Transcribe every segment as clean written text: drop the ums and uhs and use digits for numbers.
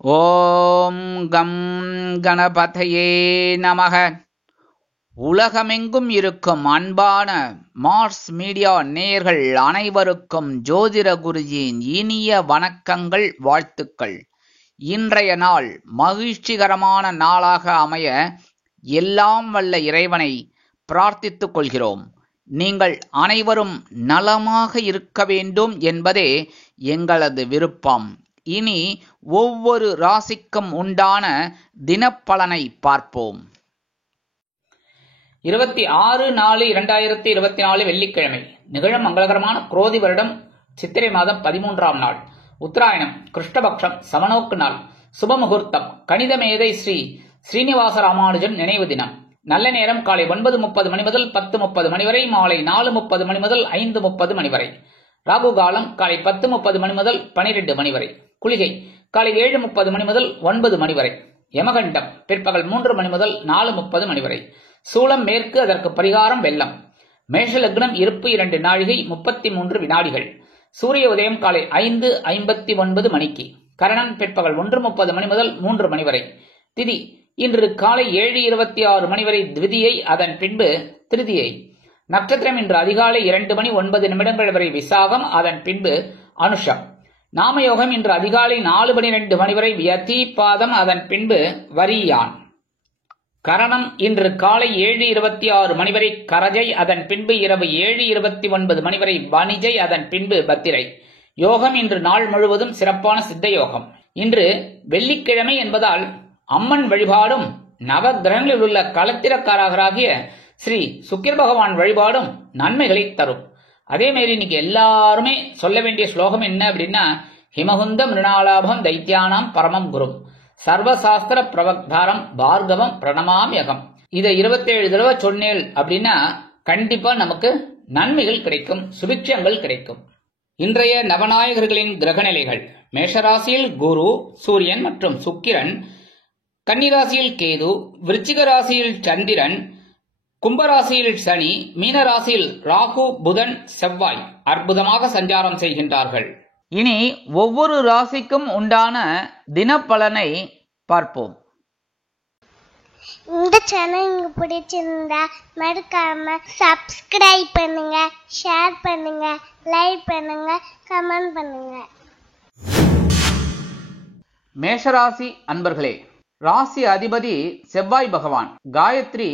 ஓம் come கணபதையே நமக. உலகமெங்கும் இருக்கும் அன்பான மார்ஸ் மீடியா நேயர்கள் அனைவருக்கும் ஜோதிட குருஜியின் இனிய வணக்கங்கள், வாழ்த்துக்கள். இன்றைய நாள் மகிழ்ச்சிகரமான நாளாக அமைய எல்லாம் வல்ல இறைவனை பிரார்த்தித்துக் கொள்கிறோம். நீங்கள் அனைவரும் நலமாக இருக்க வேண்டும் என்பதே எங்களது விருப்பம். இனி ஒவ்வொரு ராசிக்கும் உண்டான தினப்பலனை பார்ப்போம். 26/4/2024 வெள்ளிக்கிழமை, நிகழும் மங்களகரமான குரோதி வருடம் சித்திரை மாதம் 13ஆம் நாள், உத்தராயணம், கிருஷ்ணபக்ஷம், சமநோக்கு நாள், சுபமுகூர்த்தம், கணித மேதை ஸ்ரீ ஸ்ரீனிவாச ராமானுஜன் நினைவு தினம். நல்ல நேரம் காலை 9:30 மணி முதல் 10:30 மணி வரை, மாலை 4:30 மணி முதல் 5:30 மணி வரை. ராகு காலம் காலை 10:30 மணி முதல் 12 மணி வரை. குளிகை காலை 7:30 மணி முதல் 9 மணி வரை. யமகண்டம் பிற்பகல் 3 மணி முதல் 4:30 மணி வரை. சூலம் மேற்கு, அதற்கு பரிகாரம் வெள்ளம். மேஷ லக்னம், இருப்பு 2 நாழிகை 33 வினாடிகள். சூரிய உதயம் காலை 5:59 மணிக்கு. கரணம் பிற்பகல் 1:30 மணி முதல் 3 மணி வரை. திதி இன்று காலை 7:26 மணி வரை த்விதியை, அதன் பின்பு திருதியை. நட்சத்திரம் இன்று அதிகாலை 2:09 வரை விசாகம், அதன் பின்பு அனுஷம். நாமயோகம் இன்று அதிகாலை 4:12 மணி வரை வியதிபாதம், அதன் பின்பு வரியான். கரணம் இன்று காலை 7:26 மணி வரை கரஜை, அதன் பின்பு இரவு 7:29 மணி வரை வணிஜை, அதன் பின்பு பத்திரை. யோகம் இன்று நாள் முழுவதும் சிறப்பான சித்த யோகம். இன்று வெள்ளிக்கிழமை என்பதால் அம்மன் வழிபாடும் நவ கிரகங்களில் உள்ள களத்திரக்காரராகிய ஸ்ரீ சுக்கிர பகவான் வழிபாடும் நன்மைகளை தரும். அதே மாதிரி இன்னைக்கு எல்லாருமே சொல்ல வேண்டிய ஸ்லோகம் என்ன அப்படின்னா, ஹிமகுந்த மிருணாலாபம் தைத்தியானாம் பரமம் குரும் சர்வசாஸ்திர பிரவக்தாரம் பார்கவம் பிரணமாம்யகம். இதை 27 தடவை சொன்னேள் அப்படின்னா கண்டிப்பா நமக்கு நன்மைகள் கிடைக்கும், சுபிட்சங்கள் கிடைக்கும். இன்றைய நவநாயகர்களின் கிரகநிலைகள்: மேஷராசியில் குரு, சூரியன் மற்றும் சுக்கிரன், கன்னிராசியில் கேது, விருச்சிக ராசியில் சந்திரன், கும்பராசியில் சனி, மீனராசியில் ராகு, புதன், செவ்வாய் அற்புதமாக சஞ்சாரம் செய்கின்றார்கள். இனி ஒவ்வொரு ராசிக்கும் உண்டான தினப்பலனை பார்ப்போம். இந்த சேனல் உங்களுக்கு பிடிச்சிருந்தா மறக்காம சப்ஸ்கிரைப் பண்ணுங்க, ஷேர் பண்ணுங்க, லைக் பண்ணுங்க, கமெண்ட் பண்ணுங்க. மேஷராசி அன்பர்களே, ராசி அதிபதி செவ்வாய் பகவான். காயத்ரி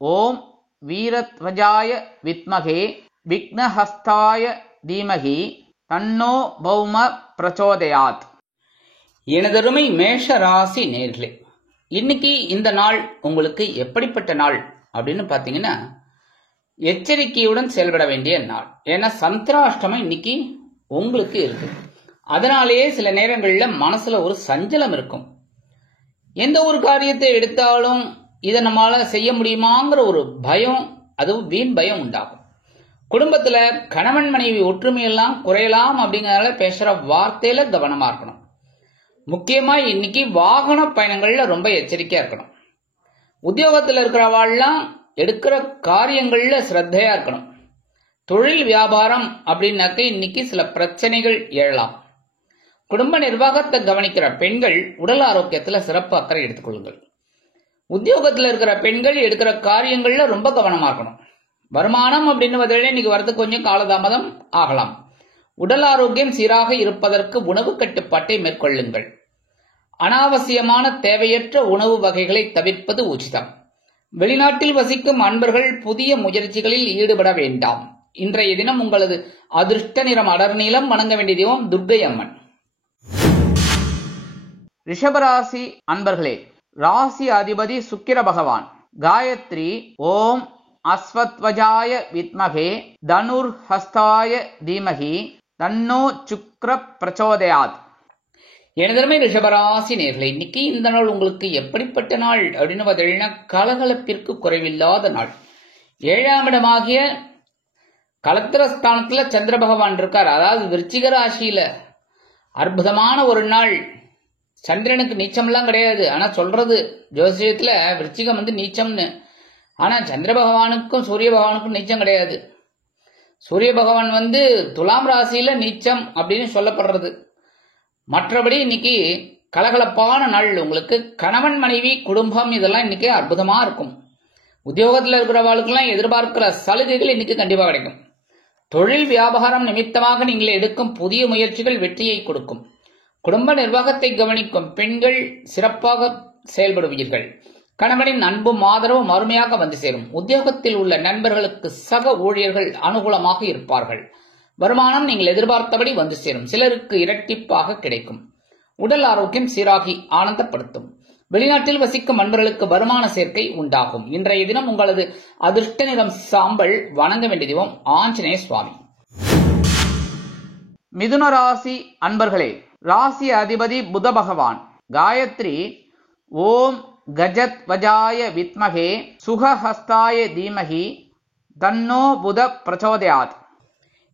ஓம் வீரத்வஜாய வித்மகே விக்னஹஸ்தாய தீமகி தன்னோ பௌம பிரச்சோதயாத். எனதருமை மேஷ ராசி நேர்களே, இன்னைக்கு இந்த நாள் உங்களுக்கு எப்படிப்பட்ட நாள் அப்படின்னு பாத்தீங்கன்னா, எச்சரிக்கையுடன் செயல்பட வேண்டிய நாள். ஏன்னா சந்திராஷ்டமம் இன்னைக்கு உங்களுக்கு இருக்கு. அதனாலேயே சில நேரங்கள்ல மனசுல ஒரு சஞ்சலம் இருக்கும். எந்த ஒரு காரியத்தை எடுத்தாலும் இதை நம்மளால செய்ய முடியுமாங்கிற ஒரு பயம், அதுவும் வீண் பயம் உண்டாகும். குடும்பத்துல கணவன் மனைவி ஒற்றுமையெல்லாம் குறையலாம் அப்படிங்கறதால பேசுற வார்த்தையில கவனமா இருக்கணும். முக்கியமா இன்னைக்கு வாகன பயணங்கள்ல ரொம்ப எச்சரிக்கையா இருக்கணும். உத்தியோகத்துல இருக்கிறவாள்லாம் எடுக்கிற காரியங்கள்ல சிரத்தையா இருக்கணும். தொழில் வியாபாரம் அப்படின்னாக்க இன்னைக்கு சில பிரச்சனைகள் எழலாம். குடும்ப நிர்வாகத்தை கவனிக்கிற பெண்கள் உடல் ஆரோக்கியத்துல சிறப்பு அக்கறை எடுத்துக்கொள்ளுங்கள். உத்தியோகத்துல இருக்கிற பெண்கள் எடுக்கிற காரியங்கள்ல ரொம்ப கவனமா இருக்கணும். வருமானம் அப்படின்னு இன்னைக்கு வரதுக்கு கொஞ்சம் காலதாமதம் ஆகலாம். உடல் ஆரோக்கியம் சீராக இருப்பதற்கு உணவு கட்டுப்பாட்டை மேற்கொள்ளுங்கள். அனாவசியமான தேவையற்ற உணவு வகைகளை தவிர்ப்பது உச்சிதம். வெளிநாட்டில் வசிக்கும் அன்பர்கள் புதிய முயற்சிகளில் ஈடுபட வேண்டாம். இன்றைய தினம் உங்களது அதிர்ஷ்ட நிறம் அடர்நீலம். வணங்க வேண்டிய தெய்வம் துர்க்கை அம்மன். ரிஷபராசி அன்பர்களே, ராசி அதிபதி சுக்கிர பகவான். காயத்ரி ஓம் அஸ்வத்வஜாய வித்மகே தனுர் ஹஸ்தாய தீமகி தன்னோ சுக்ர பிரச்சோதயாத். எனதருமை ரிஷபராசி நேர்களே, இன்னைக்கு இந்த நாள் உங்களுக்கு எப்படிப்பட்ட நாள் அப்படின்னு பார்த்தீங்கன்னா, கலகலப்பிற்கு குறைவில்லாத நாள். 7ஆம் இடமாகிய கலத்திரஸ்தானத்துல சந்திர பகவான் இருக்கார். அதாவது விருச்சிக ராசியில அற்புதமான ஒரு நாள். சந்திரனுக்கு நீச்சம்லாம் கிடையாது. ஆனா சொல்றது ஜோசியத்துல விருச்சிகம் நீச்சம்னு. ஆனா சந்திர பகவானுக்கும் சூரிய பகவானுக்கும் நீச்சம் கிடையாது. சூரிய பகவான் துலாம் ராசியில நீச்சம் அப்படின்னு சொல்லப்படுறது. மற்றபடி இன்னைக்கு கலகலப்பான நாள் உங்களுக்கு. கணவன் மனைவி குடும்பம் இதெல்லாம் இன்னைக்கு அற்புதமா இருக்கும். உத்தியோகத்தில் இருக்கிறவர்களுக்கெல்லாம் எதிர்பார்க்கிற சலுகைகள் இன்னைக்கு கண்டிப்பா கிடைக்கும். தொழில் வியாபாரம் நிமித்தமாக நீங்கள் எடுக்கும் புதிய முயற்சிகள் வெற்றியை கொடுக்கும். குடும்ப நிர்வாகத்தை கவனிக்கும் பெண்கள் சிறப்பாக செயல்படுவீர்கள். கணவனின் அன்பும் ஆதரவும் அருமையாக வந்து சேரும். உத்தியோகத்தில் உள்ள நண்பர்களுக்கு சக ஊழியர்கள் அனுகூலமாக இருப்பார்கள். வருமானம் நீங்கள் எதிர்பார்த்தபடி வந்து சேரும். சிலருக்கு இரட்டிப்பாக கிடைக்கும். உடல் ஆரோக்கியம் சீராகி ஆனந்தப்படுத்தும். வெளிநாட்டில் வசிக்கும் நண்பர்களுக்கு வருமான சேர்க்கை உண்டாகும். இன்றைய தினம் உங்களது அதிர்ஷ்ட நிறம் சாம்பல். வணங்க வேண்டிய தெய்வம் ஆஞ்சநேய சுவாமி. மிதுன ராசி அன்பர்களே, ராசி அதிபதி புத பகவான். காயத்ரி ஓம் கஜத் வஜாய வித்மகே சுகஹஸ்தாய தீமகி தன்னோ புத பிரச்சோதயாத்.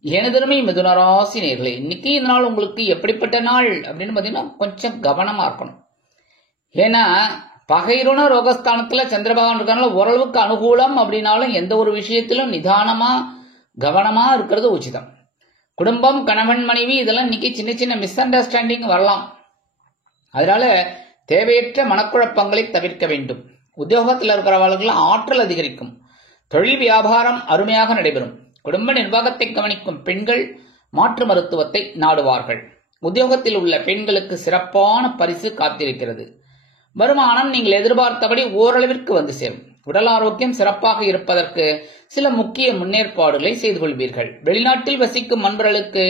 எனதருமை மிதுன ராசி நேயர்களே, இன்னைக்கு இந்த நாள் உங்களுக்கு எப்படிப்பட்ட நாள் அப்படின்னு பாத்தீங்கன்னா கொஞ்சம் கவனமா இருக்கணும். ஏன்னா பகைருண ரோகஸ்தானத்துல சந்திர பகவான் இருக்கனால ஓரளவுக்கு அனுகூலம் அப்படின்னாலும் எந்த ஒரு விஷயத்திலும் நிதானமா கவனமா இருக்கிறது உச்சிதம். குடும்பம், கணவன் மனைவி இதெல்லாம் இன்னைக்கு சின்ன சின்ன மிஸ் அண்டர்ஸ்டாண்டிங் வரலாம். அதனால தேவையற்ற மனக்குழப்பங்களை தவிர்க்க வேண்டும். உத்தியோகத்தில் இருக்கிறவர்களுக்கு ஆற்றல் அதிகரிக்கும். தொழில் வியாபாரம் அருமையாக நடைபெறும். குடும்ப நிர்வாகத்தை கவனிக்கும் பெண்கள் மாற்று மருத்துவத்தை நாடுவார்கள். உத்தியோகத்தில் உள்ள பெண்களுக்கு சிறப்பான பரிசு காத்திருக்கிறது. வருமானம் நீங்கள் எதிர்பார்த்தபடி ஓரளவிற்கு வந்து சேரும். உடல் ஆரோக்கியம் சிறப்பாக இருப்பதற்கு சில முக்கிய முன்னேற்பாடுகளை செய்து கொள்வீர்கள். வெளிநாட்டில் வசிக்கும் நண்பர்களுக்கு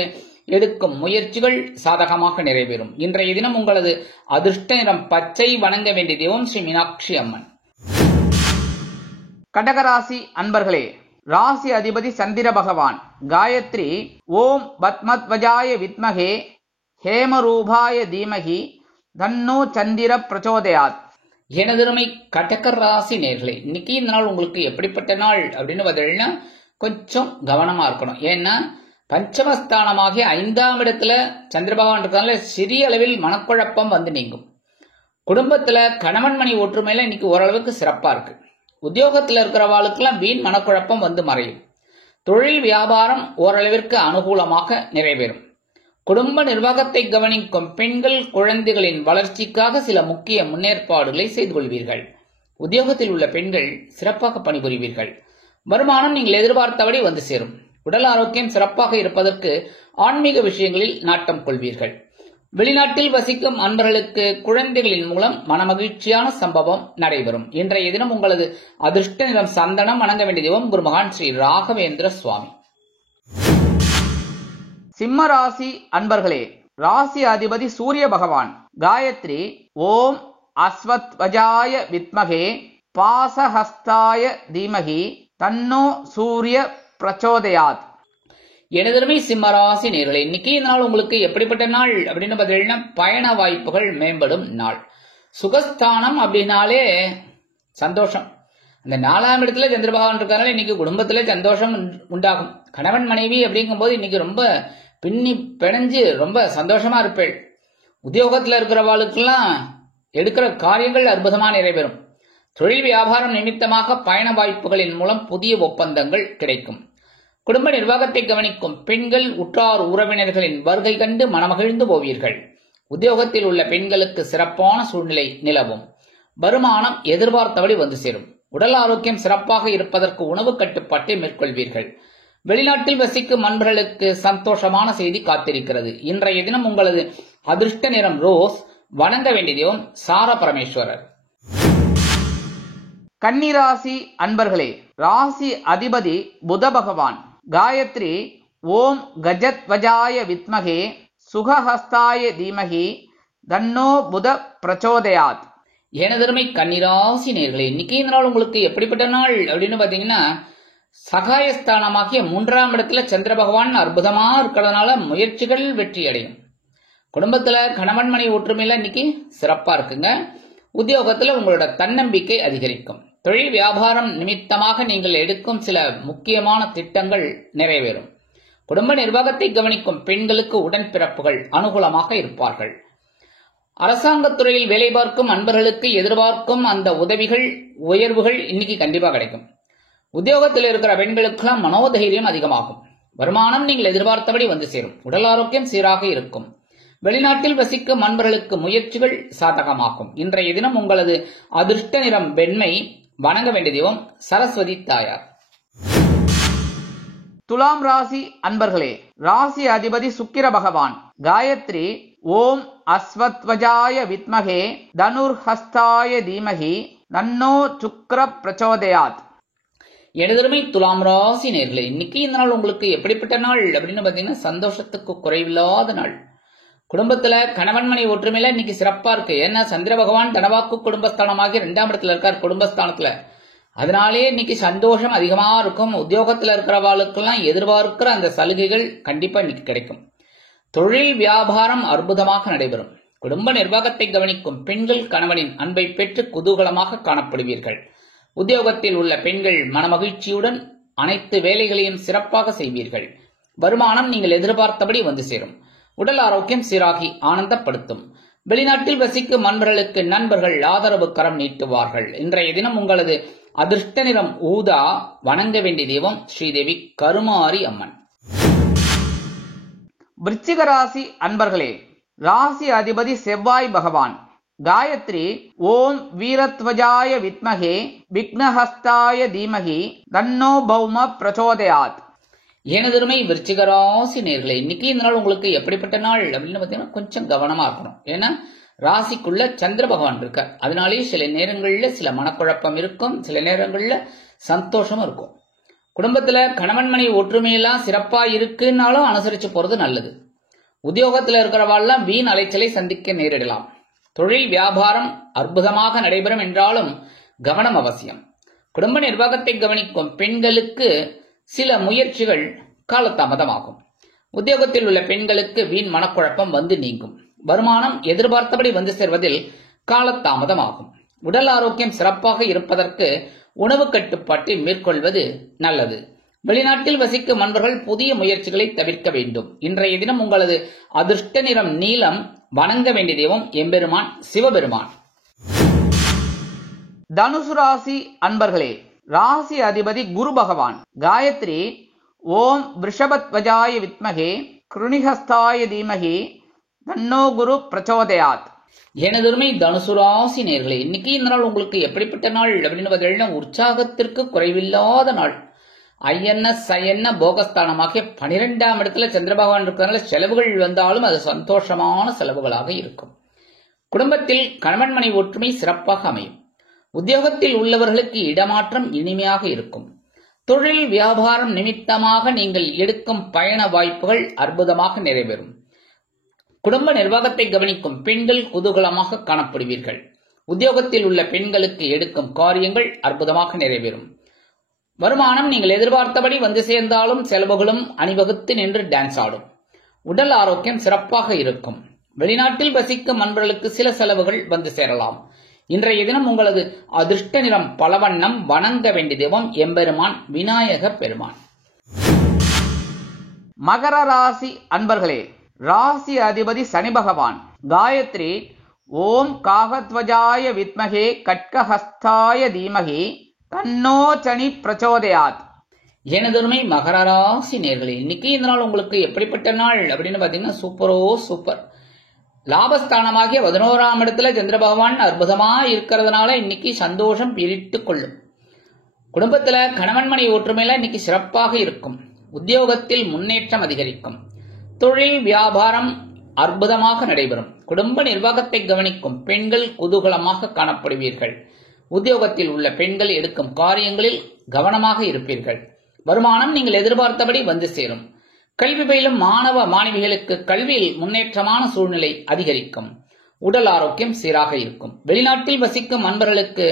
எடுக்கும் முயற்சிகள் சாதகமாக நிறைவேறும். இன்றைய தினம் உங்களது அதிர்ஷ்ட நிறம் பச்சை. வணங்க வேண்டிய தெய்வம் ஸ்ரீ மீனாட்சி அம்மன். கடகராசி அன்பர்களே, ராசி அதிபதி சந்திர பகவான். காயத்ரி ஓம் பத்மத்வஜாய வித்மகே ஹேமரூபாய தீமகி தன்னோ சந்திர பிரச்சோதயாத். எனதருமை கடக ராசி நேயர்களே, இன்னைக்கு இந்த நாள் உங்களுக்கு எப்படிப்பட்ட நாள் அப்படின்னு பார்த்தீங்கன்னா கொஞ்சம் கவனமா இருக்கணும். ஏன்னா பஞ்சமஸ்தானமாகிய 5ஆம் இடத்துல சந்திர பகவான் இருக்கிறதுனால சிறிய அளவில் மனக்குழப்பம் வந்து நீங்கும். குடும்பத்துல கணவன் மணி ஒற்றுமையில இன்னைக்கு ஓரளவுக்கு சிறப்பா இருக்கு. உத்தியோகத்தில் இருக்கிறவாளுக்கெல்லாம் வீண் மனக்குழப்பம் வந்து மறையும். தொழில் வியாபாரம் ஓரளவிற்கு அனுகூலமாக நிறைவேறும். குடும்ப நிர்வாகத்தை கவனிக்கும் பெண்கள் குழந்தைகளின் வளர்ச்சிக்காக சில முக்கிய முன்னேற்பாடுகளை செய்து கொள்வீர்கள். உத்தியோகத்தில் உள்ள பெண்கள் சிறப்பாக பணிபுரிவீர்கள். வருமானம் நீங்கள் எதிர்பார்த்தபடி வந்து சேரும். உடல் ஆரோக்கியம் சிறப்பாக இருப்பதற்கு ஆன்மீக விஷயங்களில் நாட்டம் கொள்வீர்கள். வெளிநாட்டில் வசிக்கும் அன்பர்களுக்கு குழந்தைகளின் மூலம் மனமகிழ்ச்சியான சம்பவம் நடைபெறும். இன்றைய தினம் உங்களது அதிர்ஷ்ட நிறம் சந்தனம். வணங்க வேண்டிய தெய்வம் குரு மகான் ஸ்ரீ ராகவேந்திர சுவாமி. சிம்ம ராசி அன்பர்களே, ராசி அதிபதி சூரிய பகவான். காயத்ரி ஓம் அஸ்வத்வஜாய வித்மகே பாசஹஸ்தாய தீமகி தன்னோ சூரிய பிரச்சோதயாத். எனதருமை சிம்மராசி நேயர்களே, இன்னைக்கு இந்த நாள் உங்களுக்கு எப்படிப்பட்ட நாள் அப்படின்னு பார்த்தீங்கன்னா பயண வாய்ப்புகள் மேம்படும் நாள். சுகஸ்தானம் அப்படின்னாலே சந்தோஷம். அந்த 4ஆம் இடத்துல சந்திர பகவான் இருக்காங்க. இன்னைக்கு குடும்பத்துல சந்தோஷம் உண்டாகும். கணவன் மனைவி அப்படிங்கும் போது இன்னைக்கு ரொம்ப பின்னி பிணைஞ்சு ரொம்ப சந்தோஷமா இருப்பேள். உத்தியோகத்தில் இருக்கிறவாளுக்கெல்லாம் எடுக்கிற காரியங்கள் அற்புதமா நிறைவேறும். தொழில் வியாபாரம் நிமித்தமாக பயண வாய்ப்புகளின் மூலம் புதிய ஒப்பந்தங்கள் கிடைக்கும். குடும்ப நிர்வாகத்தை கவனிக்கும் பெண்கள் உற்றார் உறவினர்களின் வருகை கண்டு மனமகிழ்ந்து போவீர்கள். உத்தியோகத்தில் உள்ள பெண்களுக்கு சிறப்பான சூழ்நிலை நிலவும். வருமானம் எதிர்பார்த்தபடி வந்து சேரும். உடல் ஆரோக்கியம் சிறப்பாக இருப்பதற்கு உணவு கட்டுப்பாட்டை மேற்கொள்வீர்கள். வெளிநாட்டில் வசிக்கும் நண்பர்களுக்கு சந்தோஷமான செய்தி காத்திருக்கிறது. இன்றைய தினம் உங்களது அதிர்ஷ்ட நிறம் ரோஸ். வணங்க வேண்டிய தெய்வம் சார பரமேஸ்வரர். கன்னிராசி அன்பர்களே, ராசி அதிபதி புத பகவான். காயத்ரி ஓம் கஜத்வஜாய வித்மகே சுகஹஸ்தாய தீமகி தன்னோ புத பிரச்சோதயாத். எனதருமை கன்னிராசி நேயர்களே, இன்னைக்கு இந்த நாள் உங்களுக்கு எப்படிப்பட்ட நாள் அப்படின்னு பாத்தீங்கன்னா சகாயஸ்தானமாகிய 3ஆம் இடத்துல சந்திர பகவான் அற்புதமா இருக்கிறதுனால முயற்சிகள் வெற்றி அடையும். குடும்பத்துல கணவன் மனை ஒற்றுமையில இன்னைக்கு சிறப்பா இருக்குங்க. உத்தியோகத்துல உங்களோட தன்னம்பிக்கை அதிகரிக்கும். தொழில் வியாபாரம் நிமித்தமாக நீங்கள் எடுக்கும் சில முக்கியமான திட்டங்கள் நிறைவேறும். குடும்ப நிர்வாகத்தை கவனிக்கும் பெண்களுக்கு உடன்பிறப்புகள் அனுகூலமாக இருப்பார்கள். அரசாங்கத்துறையில் வேலை பார்க்கும் அன்பர்களுக்கு எதிர்பார்க்கும் அந்த உதவிகள் உயர்வுகள் இன்னைக்கு கண்டிப்பா கிடைக்கும். உத்தியோகத்தில் இருக்கிற பெண்களுக்கெல்லாம் மனோதைரியம் அதிகமாகும். வருமானம் நீங்கள் எதிர்பார்த்தபடி வந்து சேரும். உடல் ஆரோக்கியம் சீராக இருக்கும். வெளிநாட்டில் வசிக்கும் அன்பர்களுக்கு முயற்சிகள் சாதகமாகும். இன்றைய தினம் உங்களது அதிர்ஷ்ட நிறம் வெண்மை. வணங்க வேண்டிய தெய்வம் சரஸ்வதி தாயார். துலாம் ராசி அன்பர்களே, ராசி அதிபதி சுக்கிர பகவான். காயத்ரி ஓம் அஸ்வத்வஜாய வித்மகே தனுர்ஹஸ்தாய தீமகி தன்னோ சுக்ர பிரச்சோதயாத். எனதருமை துலாம் ராசி நேர்களே, இன்னைக்கு இந்த நாள் உங்களுக்கு எப்படிப்பட்ட நாள் அப்படின்னு பாத்தீங்கன்னா சந்தோஷத்துக்கு குறைவில்லாத நாள். குடும்பத்துல கணவன் மனைவி ஒற்றுமையில இன்னைக்கு சிறப்பா இருக்கு. ஏன்னா சந்திர பகவான் தனவாக்கு குடும்பஸ்தானமாகி 2ஆம் இடத்துல இருக்கார் குடும்பஸ்தானத்துல. அதனாலே இன்னைக்கு சந்தோஷம் அதிகமா இருக்கும். உத்தியோகத்துல இருக்கிறவாளுக்கெல்லாம் எதிர்பார்க்கிற அந்த சலுகைகள் கண்டிப்பா இன்னைக்கு கிடைக்கும். தொழில் வியாபாரம் அற்புதமாக நடைபெறும். குடும்ப நிர்வாகத்தை கவனிக்கும் பெண்கள் கணவனின் அன்பை பெற்று குதூகலமாக காணப்படுவீர்கள். உத்தியோகத்தில் உள்ள பெண்கள் மனமகிழ்ச்சியுடன் அனைத்து வேலைகளையும் சிறப்பாக செய்வீர்கள். வருமானம் நீங்கள் எதிர்பார்த்தபடி வந்து சேரும். உடல் ஆரோக்கியம் சீராகி ஆனந்தப்படுத்தும். வெளிநாட்டில் வசிக்கும் அன்பர்களுக்கு நண்பர்கள் ஆதரவு கரம் நீட்டுவார்கள். இன்றைய தினம் உங்களது அதிர்ஷ்ட நிறம் ஊதா. வணங்க வேண்டிய தெய்வம் ஸ்ரீதேவி கருமாரி அம்மன். விருச்சிக ராசி அன்பர்களே, ராசி அதிபதி செவ்வாய் பகவான். காயத்ரி ஓம் வீரத்வஜாய வித்மகே விக்னஹஸ்தாய தீமகி தன்னோ பௌம பிரச்சோதயாத். எனதருமை விருச்சிக ராசி நேர்களே, இன்னைக்கு இந்த நாள் உங்களுக்கு எப்படிப்பட்ட நாள் அப்படின்னு பாத்தீங்கன்னா கொஞ்சம் கவனமா இருக்கணும். ஏன்னா ராசிக்குள்ள சந்திர பகவான் இருக்க, அதனாலேயே சில நேரங்கள்ல சில மனக்குழப்பம் இருக்கும், சில நேரங்கள்ல சந்தோஷமும் இருக்கும். குடும்பத்துல கணவன் மனைவி ஒற்றுமையெல்லாம் சிறப்பா இருக்குன்னாலும் அனுசரிச்சு போறது நல்லது. உத்தியோகத்துல இருக்கிறவாள்லாம் வீண் அலைச்சலை சந்திக்க நேரிடலாம். தொழில் வியாபாரம் அற்புதமாக நடைபெறும் என்றாலும் கவனம் அவசியம். குடும்ப நிர்வாகத்தை கவனிக்கும் பெண்களுக்கு சில முயற்சிகள் காலதாமதமாகும். உத்தியோகத்தில் உள்ள பெண்களுக்கு வீண் மனக்குழப்பம் வந்து நீங்கும். வருமானம் எதிர்பார்த்தபடி வந்து சேர்வதில் காலதாமதமாகும். உடல் ஆரோக்கியம் சிறப்பாக இருப்பதற்கு உணவு கட்டுப்பாட்டை மேற்கொள்வது நல்லது. வெளிநாட்டில் வசிக்கும் அன்பர்கள் புதிய முயற்சிகளை தவிர்க்க வேண்டும். இன்றைய தினம் உங்களது அதிர்ஷ்ட நிறம் நீலம். வணங்க வேண்டிய தெய்வம் எம்பெருமான் சிவபெருமான். தனுசு ராசி அன்பர்களே, ராசி அதிபதி குரு பகவான். காயத்ரி ஓம் விருஷபத்வஜாய வித்மகே கிருணிஹஸ்தாய தீமகி தன்னோ குரு பிரச்சோதயாத். எனதுரிமை தனுசு ராசி நேர்களே, இன்னைக்கு இந்த நாள் உங்களுக்கு எப்படிப்பட்ட நாள் அப்படின்னு பார்த்தீங்கன்னா உற்சாகத்திற்கு குறைவில்லாத நாள். ஐஎன்எஸ் ஐஎன்ன போகஸ்தானமாகிய 12ஆம் இடத்துல சந்திர பகவான் இருக்கிறதுனால செலவுகள் வந்தாலும் அது சந்தோஷமான செலவுகளாக இருக்கும். குடும்பத்தில் கணவன் மனைவி ஒற்றுமை சிறப்பாக அமையும். உத்தியோகத்தில் உள்ளவர்களுக்கு இடமாற்றம் இனிமையாக இருக்கும். தொழில் வியாபாரம் நிமித்தமாக நீங்கள் எடுக்கும் பயண வாய்ப்புகள் அற்புதமாக நிறைவேறும். குடும்ப நிர்வாகத்தை கவனிக்கும் பெண்கள் குதூகலமாக காணப்படுவீர்கள். உத்தியோகத்தில் உள்ள பெண்களுக்கு எடுக்கும் காரியங்கள் அற்புதமாக நிறைவேறும். வருமானம் நீங்கள் எதிர்பார்த்தபடி வந்து சேர்ந்தாலும் செலவுகளும் அணிவகுத்து நின்று டான்ஸ் ஆடும். உடல் ஆரோக்கியம் சிறப்பாக இருக்கும். வெளிநாட்டில் வசிக்கும் அன்பர்களுக்கு சில செலவுகள் வந்து சேரலாம். இன்றைய தினம் உங்களது அதிர்ஷ்ட நிறம் பலவண்ணம். வணங்க வேண்டிய தெய்வம் எம்பெருமான் விநாயக பெருமான். மகர ராசி அன்பர்களே, ராசி அதிபதி சனி பகவான். காயத்ரி ஓம் காகத்வஜாய வித்மகே கட்கஹஸ்தாய தீமகி தன்னோ சனி பிரச்சோதயாத். எனதுரிமை மகர ராசி நேர்களே, இன்னைக்கு இந்த நாள் உங்களுக்கு எப்படிப்பட்ட நாள் அப்படின்னு பாத்தீங்கன்னா சூப்பரோ சூப்பர். லாபஸ்தானமாகிய 11ஆம் இடத்துல சந்திர பகவான் அற்புதமா இருக்கிறதுனால இன்னைக்கு சந்தோஷம் பிரித்துக் கொள்ளும். குடும்பத்துல கணவன் மனைவி ஒற்றுமையில இன்னைக்கு சிறப்பாக இருக்கும். உத்தியோகத்தில் முன்னேற்றம் அதிகரிக்கும். தொழில் வியாபாரம் அற்புதமாக நடைபெறும். குடும்ப நிர்வாகத்தை கவனிக்கும் பெண்கள் குதூகலமாக காணப்படுவீர்கள். உத்தியோகத்தில் உள்ள பெண்கள் எடுக்கும் காரியங்களில் கவனமாக இருப்பீர்கள். வருமானம் நீங்கள் எதிர்பார்த்தபடி வந்து சேரும். கல்வி பயிலும் மாணவ மாணவிகளுக்கு கல்வியில் முன்னேற்றமான சூழ்நிலை அதிகரிக்கும். உடல் ஆரோக்கியம் சீராக இருக்கும். வெளிநாட்டில் வசிக்கும் அன்பர்களுக்கு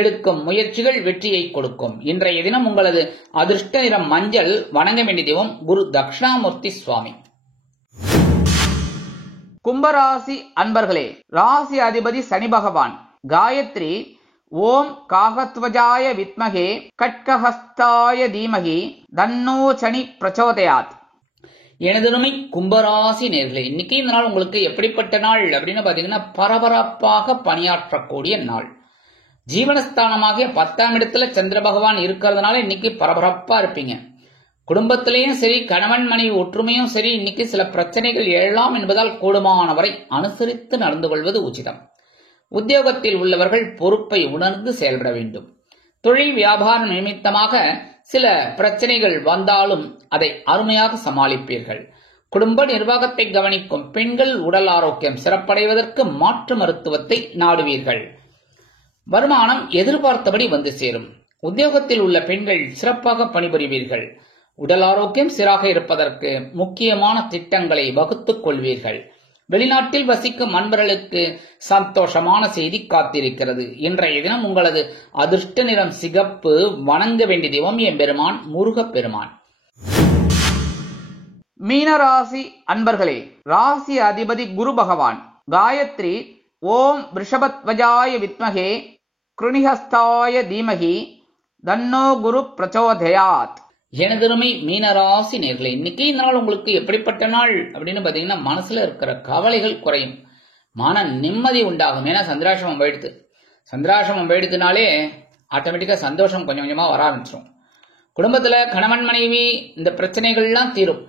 எடுக்கும் முயற்சிகள் வெற்றியை கொடுக்கும். இன்றைய தினம் உங்களது அதிர்ஷ்ட நிறம் மஞ்சள். வணங்க வேண்டிய தெய்வம் குரு தட்சிணாமூர்த்தி சுவாமி. கும்பராசி அன்பர்களே, ராசி அதிபதி சனி பகவான். காயத்ரி ஓம் காகத்வஜாய வித்மகே கட்கஹஸ்தாய தீமகி தன்னோ சனி பிரச்சோதயாத். எனதுரிமை கும்பராசி நேர்களே, இன்னைக்கு இந்த நாள் உங்களுக்கு எப்படிப்பட்ட நாள் அப்படின்னு பாத்தீங்கன்னா பரபரப்பாக பணியாற்றக்கூடிய நாள். ஜீவனஸ்தானமாகிய 10ஆம் இடத்துல சந்திர பகவான் இருக்கிறதுனால இன்னைக்கு பரபரப்பா இருப்பீங்க. குடும்பத்திலேயும் சரி, கணவன் மனைவி ஒற்றுமையும் சரி, இன்னைக்கு சில பிரச்சனைகள் எழலாம் என்பதால் கூடுமானவரை அனுசரித்து நடந்து கொள்வது உச்சிதம். உத்தியோகத்தில் உள்ளவர்கள் பொறுப்பை உணர்ந்து செயல்பட வேண்டும். தொழில் வியாபாரம் நிமித்தமாக சில பிரச்சனைகள் வந்தாலும் அதை அருமையாக சமாளிப்பீர்கள். குடும்ப நிர்வாகத்தை கவனிக்கும் பெண்கள் உடல் ஆரோக்கியம் சிறப்படைவதற்கு மாற்று மருத்துவத்தை நாடுவீர்கள். வருமானம் எதிர்பார்த்தபடி வந்து சேரும். உத்தியோகத்தில் உள்ள பெண்கள் சிறப்பாக பணிபுரிவீர்கள். உடல் ஆரோக்கியம் சீராக இருப்பதற்கு முக்கியமான திட்டங்களை வகுத்துக் கொள்வீர்கள். வெளிநாட்டில் வசிக்கும் அன்பர்களுக்கு சந்தோஷமான செய்தி காத்திருக்கிறது. இன்றைய தினம் உங்களது அதிர்ஷ்ட நிறம் சிகப்பு. வணங்க வேண்டிய தெய்வம் எம்பெருமான் முருகப்பெருமான். மீனராசி அன்பர்களே, ராசி அதிபதி குரு பகவான். காயத்ரி ஓம் ரிஷபத்வஜாய வித்மகே கிருணிஹஸ்தாய தீமகி தன்னோ குரு பிரச்சோதயாத். எனதருமை மீனராசி நேர்களே, இன்னைக்கு நாள் உங்களுக்கு எப்படிப்பட்ட நாள் அப்படின்னு பாத்தீங்கன்னா, மனசுல இருக்கிற கவலைகள் குறையும், மன நிம்மதி உண்டாகும். ஏன்னா சந்திராசிரமம் போயிடுது. சந்திராசிரமம் போயிடுதுனாலே ஆட்டோமேட்டிக்கா சந்தோஷம் கொஞ்சம் கொஞ்சமா வர ஆரம்பிச்சிடும். குடும்பத்துல கணவன் மனைவி இந்த பிரச்சனைகள்லாம் தீரும்.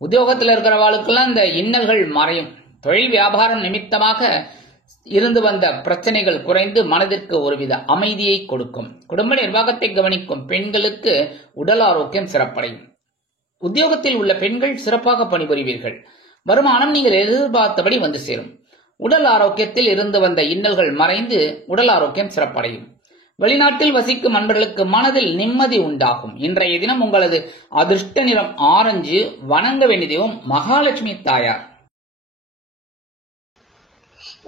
உத்தியோகத்தில் இருக்கிறவாளுக்கெல்லாம் இந்த இன்னல்கள் மறையும். தொழில் வியாபாரம் நிமித்தமாக இருந்து வந்த பிரச்சனைகள் குறைந்து மனதிற்கு ஒருவித அமைதியை கொடுக்கும். குடும்ப நிர்வாகத்தை கவனிக்கும் பெண்களுக்கு உடல் ஆரோக்கியம் சிறப்படையும். உத்தியோகத்தில் உள்ள பெண்கள் சிறப்பாக பணிபுரிவீர்கள். வருமானம் நீங்கள் எதிர்பார்த்தபடி வந்து சேரும். உடல் ஆரோக்கியத்தில் இருந்து வந்த இன்னல்கள் மறைந்து உடல் ஆரோக்கியம் சிறப்படையும். வெளிநாட்டில் வசிக்கும் அன்பர்களுக்கு மனதில் நிம்மதி உண்டாகும். இன்றைய தினம் உங்களது அதிர்ஷ்ட நிறம் ஆரஞ்சு. வணங்க வேண்டிய தெய்வம் மகாலட்சுமி தாயார்.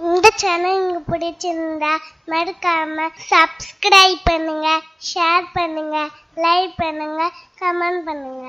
இந்த சேனல் உங்களுக்கு பிடிச்சிருந்தா மறக்காம சப்ஸ்கிரைப் பண்ணுங்க, ஷேர் பண்ணுங்க, லைக் பண்ணுங்க, கமெண்ட் பண்ணுங்க.